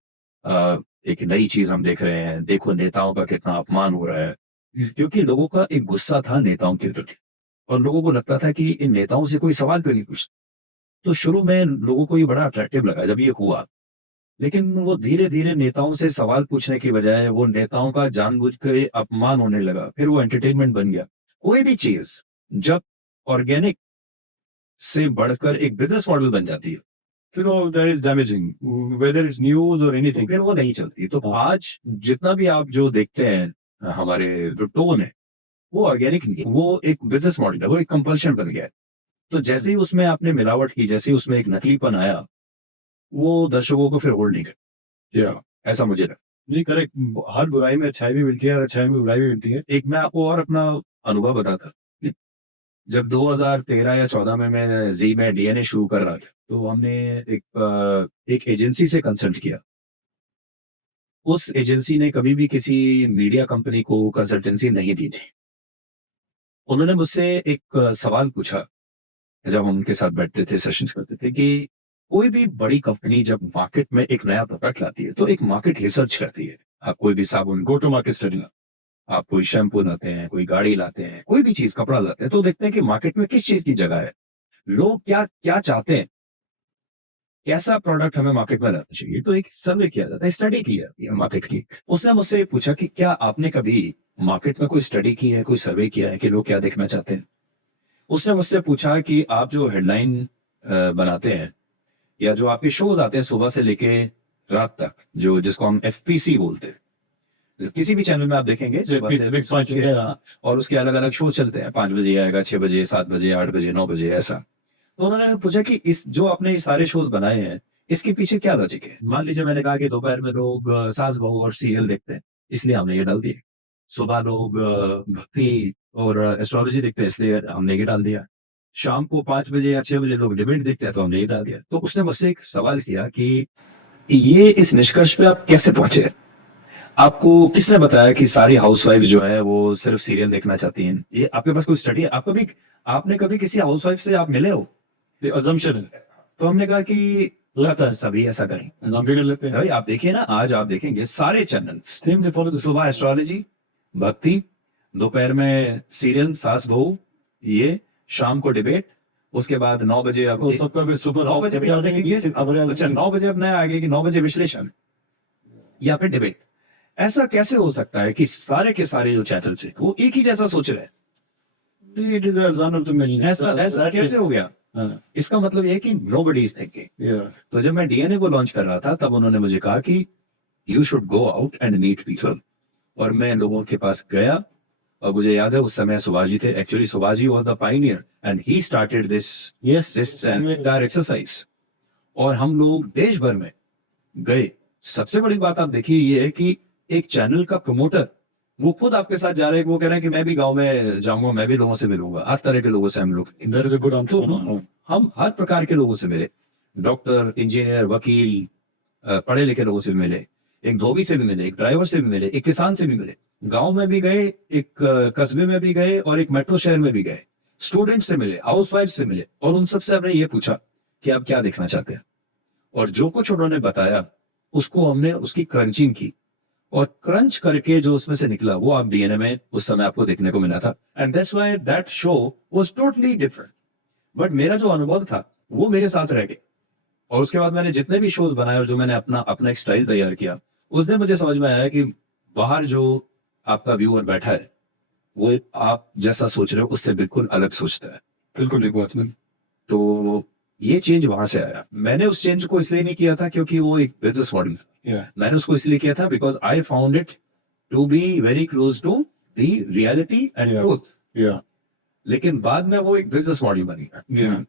एक नई चीज हम देख रहे हैं, देखो नेताओं का कितना अपमान हो रहा है, क्योंकि लोगों का एक गुस्सा था नेताओं के प्रति और लोगों को लगता था कि इन नेताओं से कोई सवाल क्यों नहीं पूछता। तो शुरू में लोगों को ये बड़ा अट्रैक्टिव लगा जब ये हुआ, लेकिन वो धीरे धीरे नेताओं से सवाल पूछने की बजाय वो नेताओं का जानबूझ के अपमान होने लगा, फिर वो एंटरटेनमेंट बन गया। कोई भी चीज जब ऑर्गेनिक से बढ़कर एक बिजनेस मॉडल बन जाती है You know, that is damaging, whether it's news or तो anything. फिर वो नहीं चलती। तो आज जितना भी आप जो देखते हैं हमारे जो टोन है वो ऑर्गेनिक नहीं है, वो एक बिजनेस मॉडल है, वो एक कंपल्शन बन गया है। तो जैसे ही उसमें आपने मिलावट की, जैसे ही उसमें एक नकलीपन आया, वो दर्शकों को फिर होल्ड नहीं कर, Yeah. ऐसा मुझे लगता नहीं, करेक्ट। हर बुराई में अच्छाई भी मिलती है और अच्छाई में बुराई भी मिलती है। है। एक मैं आपको और अपना अनुभव बताता, जब 2013 या 14 में मैं जी में डीएनए शुरू कर रहा था, तो हमने एक एजेंसी से कंसल्ट किया। उस एजेंसी ने कभी भी किसी मीडिया कंपनी को कंसल्टेंसी नहीं दी थी। उन्होंने मुझसे एक सवाल पूछा जब हम उनके साथ बैठते थे, सेशंस करते थे, कि कोई भी बड़ी कंपनी जब मार्केट में एक नया प्रोडक्ट लाती है तो एक मार्केट रिसर्च करती है। आप कोई भी साबुन, गो टू मार्केट स्टडी। आप कोई शैम्पू लाते हैं, कोई गाड़ी लाते हैं, कोई भी चीज, कपड़ा लाते हैं, तो देखते हैं कि मार्केट में किस चीज की जगह है, लोग क्या क्या चाहते हैं, कैसा प्रोडक्ट हमें मार्केट में लाना चाहिए। तो एक सर्वे किया जाता है, स्टडी की जाती है मार्केट की। उसने मुझसे पूछा कि क्या आपने कभी मार्केट में कोई स्टडी की है, कोई सर्वे किया है कि लोग क्या देखना चाहते हैं। उसने मुझसे पूछा कि आप जो हेडलाइन बनाते हैं या जो आपके शोज आते हैं सुबह से लेके रात तक, जो जिसको हम एफपीसी बोलते हैं, किसी भी चैनल में आप देखेंगे सुबह से Big Punch, yeah. और उसके अलग अलग शो चलते हैं, 5 बजे आएगा, 6 बजे, 7 बजे, 8 बजे, 9 बजे, ऐसा। तो उन्होंने पूछा कि इस जो आपने ये सारे शोज बनाए हैं, इसके पीछे क्या लॉजिक है। मान लीजिए मैंने कहा कि दोपहर में लोग सास बहू और सीरियल देखते हैं, इसलिए हमने ये डाल दिए। सुबह लोग भक्ति और एस्ट्रोलॉजी देखते हैं, इसलिए हमने ये डाल दिया। शाम को 5 बजे या 6 बजे लोग डिबेट देखते हैं, तो हमने ये डाल दिया। तो उसने मुझसे एक सवाल किया कि ये इस निष्कर्ष पे आप कैसे पहुंचे, आपको किसने बताया कि सारी हाउसवाइफ जो है वो सिर्फ सीरियल देखना चाहती हैं। ये आपके पास कोई स्टडी है, आपने कभी किसी हाउसवाइफ से आप मिले हो। assumption है। तो हमने कहा कि लगता है सभी ऐसा करें। नाम भी कर लेते हैं। भाई आप देखिए ना, आज आप देखेंगे सारे channels Same they follow the सुबह एस्ट्रोलॉजी, भक्ति, दोपहर में सीरियल सास बहू, ये शाम को डिबेट, उसके बाद 9 बजे अब वो सबका भी सुपर 9 बजे भी आ जाएंगे। अच्छा 9 बजे अब नया आगे कि 9 बजे विश्लेषण या फिर डिबेट। ऐसा कैसे हो सकता है कि सारे के सारे जो चैनल थे वो एक ही जैसा सोच रहे हैं। It is a run of the mill. ऐसा कैसे हो गया। हाँ, इसका मतलब ये है कि nobody is thinking। yeah. तो जब मैं डीएनए को लॉन्च कर रहा था तब उन्होंने मुझे कहा कि you should go out and meet people, और मैं लोगों के पास गया और मुझे याद है उस समय सुभाजी थे। Actually Subhaji was the pioneer and he started this entire exercise. और हम लोग देश भर में गए। सबसे बड़ी बात आप देखिए ये है कि एक चैनल का प्रमोटर वो खुद आपके साथ जा रहे हैं, वो कह रहे हैं कि मैं भी गांव में जाऊंगा, मैं भी लोगों से मिलूंगा। हर तरह के लोगों से हम लोग, That is a good answer. हम हर प्रकार के लोगों से मिले, डॉक्टर, इंजीनियर, वकील, पढ़े लिखे लोगों से भी मिले, एक धोबी से भी मिले, एक ड्राइवर से भी मिले, एक किसान से भी मिले, गांव में भी गए, एक कस्बे में भी गए और एक मेट्रो शहर में भी गए, स्टूडेंट से मिले, हाउसवाइफ से मिले, और उन सबसे हमने ये पूछा कि आप क्या देखना चाहते हैं। और जो कुछ उन्होंने बताया उसको हमने उसकी क्रंचिंग की, और क्रंच करके जो उसमें से निकला वो आप डीएनए में उस समय आपको देखने को मिला था। And that's why that show was totally different. But मेरा जो अनुभव था वो मेरे साथ रह गए, और उसके बाद मैंने जितने भी शोज बनाए और जो मैंने अपना एक स्टाइल तैयार किया, उस दिन मुझे समझ में आया कि बाहर जो आपका व्यूअर बैठा है वो आप जैसा सोच रहे हो उससे बिल्कुल अलग सोचता है। बिल्कुल ठीक बात है। तो ये चेंज वहां से आया। मैंने उस चेंज को इसलिए नहीं किया था क्योंकि वो एक बिजनेस मॉडल था। Yeah. मैंने उसको इसलिए किया था because I found it to be very close to the reality and Yeah. Truth. Yeah. लेकिन बाद में वो एक बिजनेस मॉडल बन गया। Yeah.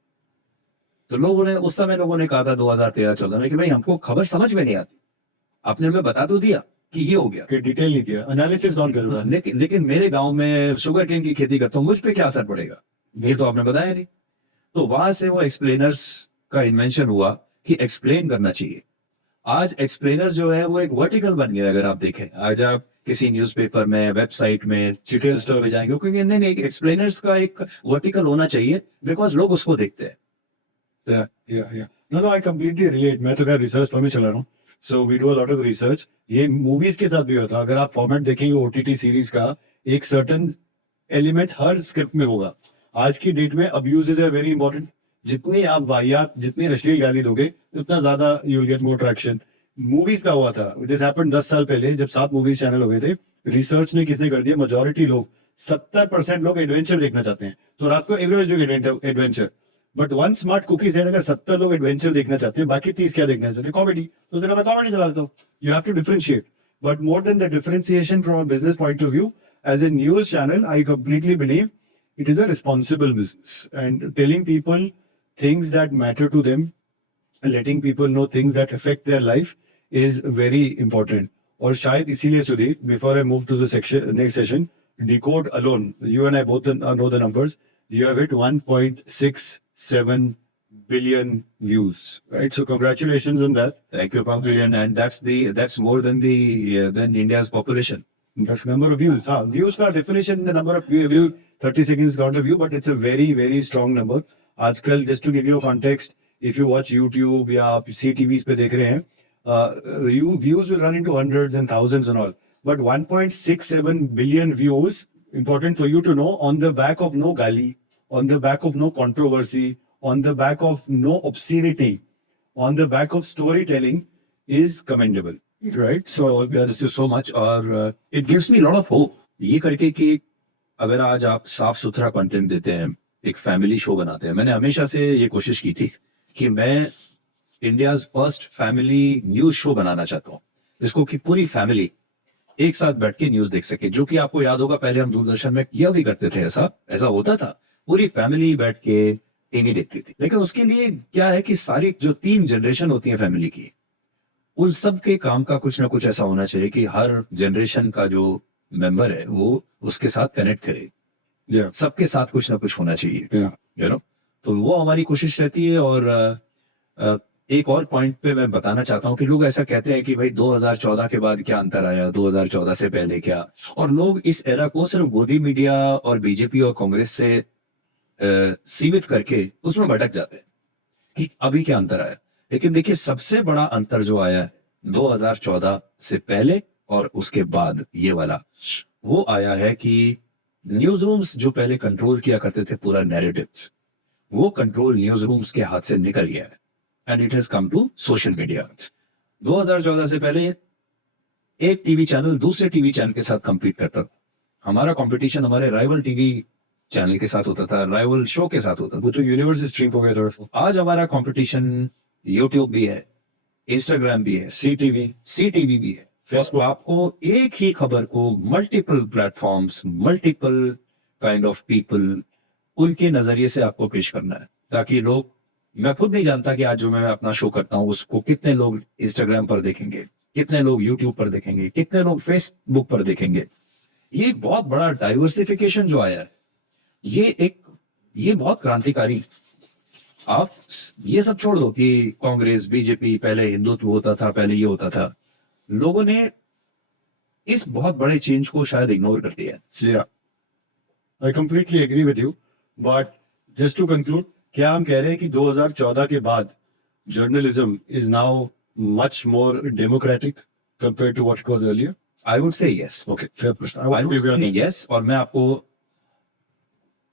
तो लोगों ने उस समय कहा था 2013-14 में कि भाई हमको खबर समझ में नहीं आती, आपने हमें बता तो दिया कि ये हो गया, कि डिटेल नहीं किया, एनालिसिस कौन कर रहा है? लेकिन मेरे गांव में शुगर केन की खेती करता हूँ, मुझ पे क्या असर पड़ेगा, ये तो आपने बताया नहीं। तो वहां से वो एक्सप्लेनर्स का इन्वेंशन हुआ कि एक्सप्लेन करना चाहिए। आज एक्सप्लेनर जो है वो एक वर्टिकल बन गया है। अगर आप देखें, आज आप किसी न्यूज़पेपर में, वेबसाइट में, रिटेल स्टोर में जाएंगे, क्योंकि नहीं एक एक्सप्लेनर्स का एक वर्टिकल होना चाहिए, बिकॉज लोग उसको देखते हैं। Yeah. No, I completely relate. मैं तो खैर रिसर्च फॉर्म में चला रहा हूँ. So we do a lot of research. ये मूवीज के साथ भी होता है. अगर आप फॉर्मेट देखेंगे OTT सीरीज का, एक सर्टन एलिमेंट हर स्क्रिप्ट में होगा. आज की डेट में अब्यूजेस आर वेरी इंपॉर्टेंट. जितनी आप वाहियात, जितनी अश्लील गाली दोगे, उतना ज्यादा you will get more traction. Movies का हुआ था, दिस हैपेंड 10 साल पहले, जब 7 मूवीज चैनल हो गए थे. रिसर्च ने किसने कर दिया, मेजोरिटी लोग, 70% लोग एडवेंचर देखना चाहते हैं. तो रात को everyone adventure. But one smart cookie said, अगर 70 लोग एडवेंचर देखना चाहते हैं, बाकी 30 क्या देखना चाहते हैं, कॉमेडी, तो उसने मैं कॉमेडी चला देता हूँ. You have to differentiate. But more than the differentiation from a business point of view, as a news channel, I completely believe it is a responsible business, and telling people things that matter to them, letting people know things that affect their life is very important. और शायद इसीलिए Sudhir, before I move to the next session, Decode alone, you and I both know the numbers, you have hit 1.67 billion views, right? So congratulations on that. Thank you, Pankaj, and that's more than than India's population. That number of views. Views का definition, the number of view, 30 seconds count of view, but it's a very, very strong number. आजकल, just to give you a context, if you watch YouTube या आप CTVs पे देख रहे हैं, views will run into hundreds and thousands and all. But 1.67 billion views, important for you to know, on the back of no gali, on the back of no controversy, on the back of no obscenity, on the back of storytelling, is commendable. Right? So this is so much, और it gives me a lot of hope. ये करके कि अगर आज आप साफ सुथरा content देते हैं, एक फैमिली शो बनाते हैं, मैंने हमेशा से ये कोशिश की थी कि मैं India's first family news show बनाना चाहता हूँ, जिसको कि पूरी फैमिली एक साथ बैठ के न्यूज देख सके. जो कि आपको याद होगा, पहले हम दूरदर्शन में किया भी करते थे, ऐसा होता था, पूरी फैमिली बैठ के टीवी देखती थी. लेकिन उसके लिए क्या है कि सारी जो 3 जनरेशन होती है फैमिली की, उन सब के काम का कुछ ना कुछ ऐसा होना चाहिए कि हर जनरेशन का जो मेंबर है वो उसके साथ कनेक्ट करे. सबके साथ कुछ ना कुछ होना चाहिए, यू नो. तो वो हमारी कोशिश रहती है. और एक और पॉइंट पे मैं बताना चाहता हूँ कि लोग ऐसा कहते हैं कि भाई 2014 के बाद क्या अंतर आया, 2014 से पहले क्या, और लोग इस एरा को सिर्फ मोदी मीडिया और बीजेपी और कांग्रेस से सीमित करके उसमें भटक जाते हैं कि अभी क्या अंतर आया. लेकिन देखिए, सबसे बड़ा अंतर जो आया है 2014 से पहले और उसके बाद, ये वाला वो आया है कि न्यूज रूम्स जो पहले कंट्रोल किया करते थे पूरा नैरेटिव, वो कंट्रोल न्यूज रूम्स के हाथ से निकल गया है, and it has come to social media. 2014 से पहले एक टीवी चैनल दूसरे टीवी चैनल के साथ कंपीट करता था. हमारा कंपटीशन हमारे राइवल टीवी चैनल के साथ होता था, राइवल शो के साथ होता था. वो तो यूनिवर्स स्ट्रीम हो गया थोड़ा. आज हमारा कंपटीशन यूट्यूब भी है, इंस्टाग्राम भी है, सीटीवी भी है. फेसबुक आपको एक ही खबर को multiple platforms, multiple kind of people, उनके नजरिए से आपको पेश करना है, ताकि लोग, मैं खुद नहीं जानता कि आज जो मैं अपना शो करता हूँ उसको कितने लोग इंस्टाग्राम पर देखेंगे, कितने लोग यूट्यूब पर देखेंगे, कितने लोग फेसबुक पर देखेंगे. ये एक बहुत बड़ा डाइवर्सिफिकेशन जो आया है, ये बहुत क्रांतिकारी. आप ये सब छोड़ दो कि कांग्रेस, बीजेपी, पहले हिंदुत्व होता था, पहले ये होता था. लोगों ने इस बहुत बड़े चेंज को शायद इग्नोर कर दिया. Yeah, I completely agree with you. But just to conclude, क्या हम कह रहे हैं कि 2014 के बाद journalism is now much more democratic compared to what it was earlier? I would say yes. Okay, fair question. I would say yes. और मैं आपको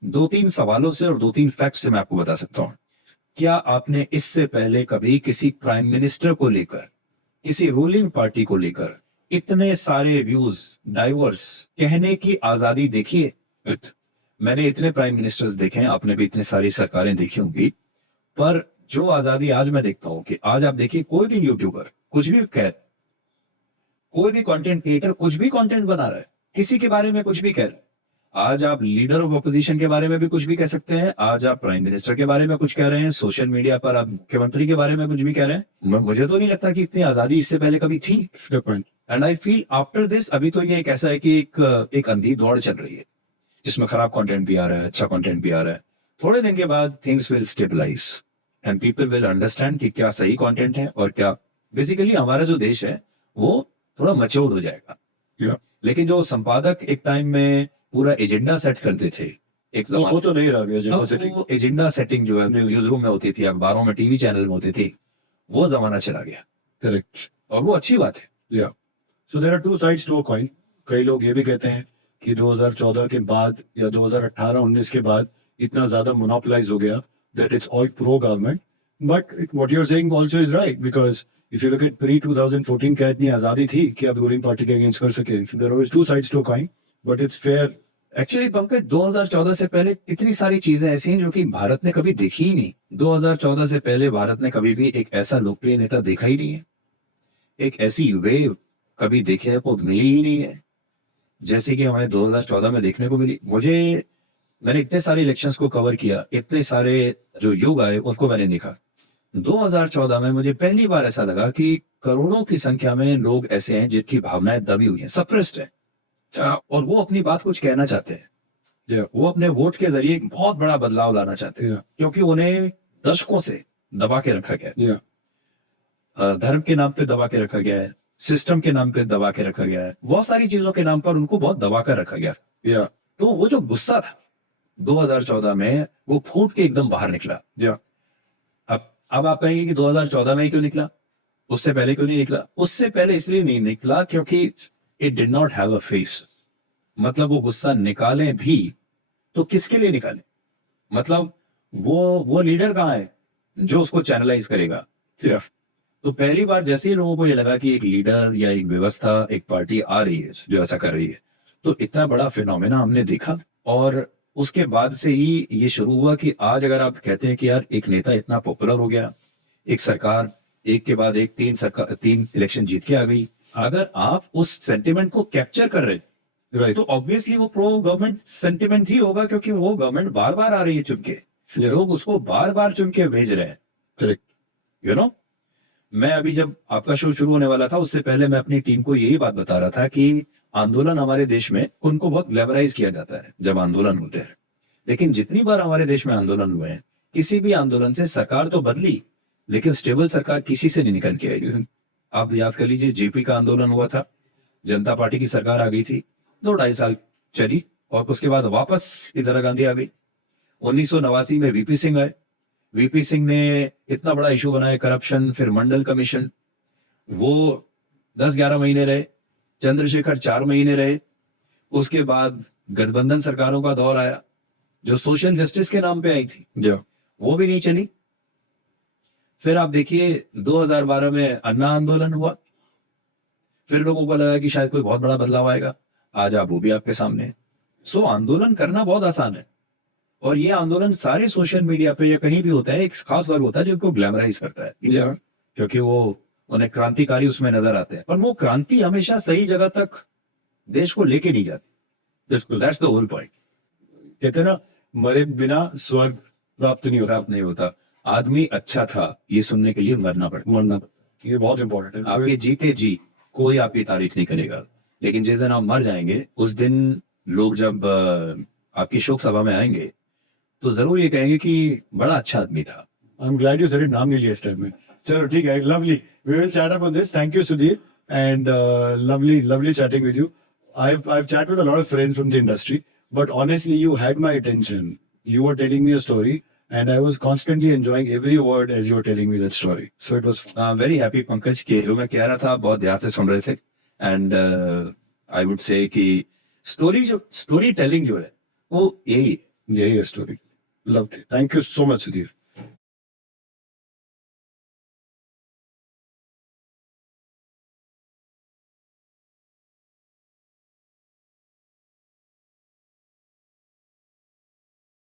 2-3 सवालों से और 2-3 फैक्ट से मैं आपको बता सकता हूँ. क्या आपने इससे पहले कभी किसी प्राइम मिनिस्टर को लेकर, किसी रूलिंग पार्टी को लेकर इतने सारे व्यूज, डाइवर्स कहने की आजादी देखी है? मैंने इतने प्राइम मिनिस्टर्स देखे हैं, आपने भी इतने सारी सरकारें देखी होंगी, पर जो आजादी आज मैं देखता हूं कि आज आप देखिए, कोई भी यूट्यूबर कुछ भी कह, कोई भी कंटेंट क्रिएटर कुछ भी कंटेंट बना रहा है, किसी के बारे में कुछ भी कह रहा है. आज आप लीडर ऑफ ऑपोजिशन के बारे में भी कुछ भी कह सकते हैं, आज आप प्राइम मिनिस्टर के बारे में कुछ कह रहे हैं, सोशल मीडिया पर आप मुख्यमंत्री के बारे में कुछ भी कह रहे हैं. मुझे तो नहीं लगता कि इतनी आजादी इससे पहले कभी थी. And I feel after this, अभी तो ये एक ऐसा है कि एक अंधी दौड़ चल रही है, जिसमें खराब कंटेंट भी आ रहा है, अच्छा कंटेंट भी आ रहा है. थोड़े दिन के बाद things will stabilise and people will understand कि क्या सही कंटेंट है और क्या बेसिकली हमारा जो देश है वो थोड़ा मच्योर्ड हो जाएगा। Yeah. लेकिन जो संपादक एक टाइम में पूरा एजेंडा सेट करते थे, एक वो तो नहीं रहा एजेंडा अब सेटिंग। वो एजेंडा सेटिंग जो है न्यूज रूम में होती थी, अखबारों में, टीवी चैनल में होती थी, वो जमाना चला गया करेक्ट। और वो अच्छी बात है। So there are two sides to a coin. कई लोग ये भी कहते हैं कि 2014 के बाद या 2018-19 के बाद इतना ज्यादा मोनोपोलाइज हो गया that it's all pro government, but what you are saying also is right, because if you look at pre 2014 क्या इतनी आजादी थी कि आप रूलिंग पार्टी के अगेंस्ट कर सके। There are two sides to a coin, but it's fair. Actually Pankaj 2014 से पहले इतनी सारी चीजें ऐसी हैं जो कि भारत ने कभी देखी ही नहीं। 2014 से पहले भारत ने कभी भी एक ऐसा लोकप्रिय नेता देखा ही नहीं है, एक ऐसी वेव कभी देखने को मिली ही नहीं है जैसे कि हमें 2014 में देखने को मिली। मैंने इतने सारे इलेक्शंस को कवर किया, इतने सारे जो युग आए उसको मैंने देखा। 2014 में मुझे पहली बार ऐसा लगा कि करोड़ों की संख्या में लोग ऐसे हैं जिनकी भावनाएं दबी हुई हैं, सप्रेस्ड है, और वो अपनी बात कुछ कहना चाहते हैं। वो अपने वोट के जरिए एक बहुत बड़ा बदलाव लाना चाहते हैं, क्योंकि उन्हें दशकों से दबा के रखा गया है। धर्म के नाम पे दबा के रखा गया है, सिस्टम के नाम पे दबा के रखा गया है, बहुत सारी चीजों के नाम पर उनको बहुत दबा कर रखा गया। तो वो जो गुस्सा था 2014 में, वो फूट के एकदम बाहर निकला। अब आप कहेंगे कि 2014 में ही क्यों निकला, उससे पहले क्यों नहीं निकला? उससे पहले इसलिए नहीं निकला क्योंकि it did not have a face. मतलब वो गुस्सा निकालें भी तो किसके लिए निकालें? मतलब वो लीडर कहाँ है जो उसको चैनलाइज करेगा? तो पहली बार जैसे ही लोगों को ये लगा कि एक लीडर या एक व्यवस्था, एक पार्टी आ रही है जो ऐसा कर रही है, तो इतना बड़ा फिनोमेना हमने देखा। और उसके बाद से ही ये शुरू हुआ कि आज अगर आप कहते हैं कि यार एक नेता इतना पॉपुलर हो गया, एक सरकार एक के बाद एक तीन इलेक्शन जीत के आ गई, अगर आप उस सेंटिमेंट को कैप्चर कर रहे हैं तो ऑब्वियसली वो प्रो गवर्नमेंट सेंटिमेंट ही होगा, क्योंकि वो गवर्नमेंट बार बार आ रही है चुन के, लोग उसको बार बार चुन के भेज रहे हैं। करेक्ट। यू नो, मैं अभी जब आपका शो शुरू होने वाला था उससे पहले मैं अपनी टीम को यही बात बता रहा था कि आंदोलन हमारे देश में उनको बहुत ग्लैमराइज किया जाता है जब आंदोलन होते हैं, लेकिन जितनी बार हमारे देश में आंदोलन हुए हैं, किसी भी आंदोलन से सरकार तो बदली लेकिन स्टेबल सरकार किसी से नहीं निकल के आई। आप याद कर लीजिए, जेपी का आंदोलन हुआ था, जनता पार्टी की सरकार आ गई थी, 2-2.5 साल चली और उसके बाद वापस इंदिरा गांधी आ गई। 1989 में वीपी सिंह आए, वीपी सिंह ने इतना बड़ा इशू बनाया करप्शन, फिर मंडल कमीशन, वो 10-11 महीने रहे, चंद्रशेखर 4 महीने रहे, उसके बाद गठबंधन सरकारों का दौर आया जो सोशल जस्टिस के नाम पे आई थी, वो भी नहीं चली। फिर आप देखिए 2012 में अन्ना आंदोलन हुआ, फिर लोगों को लगा कि शायद कोई बहुत बड़ा बदलाव आएगा, आज आप वो भी आपके सामने है। सो आंदोलन करना बहुत आसान है, और ये आंदोलन सारे सोशल मीडिया पे या कहीं भी होता है, एक खास वर्ग होता है जो उनको ग्लैमराइज करता है, क्योंकि वो उन्हें क्रांतिकारी उसमें नजर आते हैं, पर वो क्रांति हमेशा सही जगह तक देश को लेके नहीं जाती। That's the whole point. कहते हैं ना, मरे बिना स्वर्ग प्राप्त नहीं होता। आदमी अच्छा था ये सुनने के लिए मरना पड़ता। ये बहुत इंपॉर्टेंट है। आपके जीते जी कोई आपकी तारीफ नहीं करेगा, लेकिन जिस दिन आप मर जाएंगे उस दिन लोग जब आपकी शोक सभा में आएंगे तो जरूर ये कहेंगे कि बड़ा अच्छा आदमी था। I am glad you said it, नाम नहीं लिया इस टाइम में। चलो ठीक है, lovely, we will chat up on this. Thank you Sudhir, and lovely chatting with you. I've chatted with a lot of friends from the industry, but honestly you had my attention. You were telling me a story and I was constantly enjoying every word as you were telling me that story. So it was fun. Very happy Pankaj कि जो मैं कह रहा था आप बहुत ध्यान से सुन रहे थे, एंड आई वुड से कि स्टोरी टेलिंग जो है वो यही है story. Lovely. Thank you so much, Sudhir.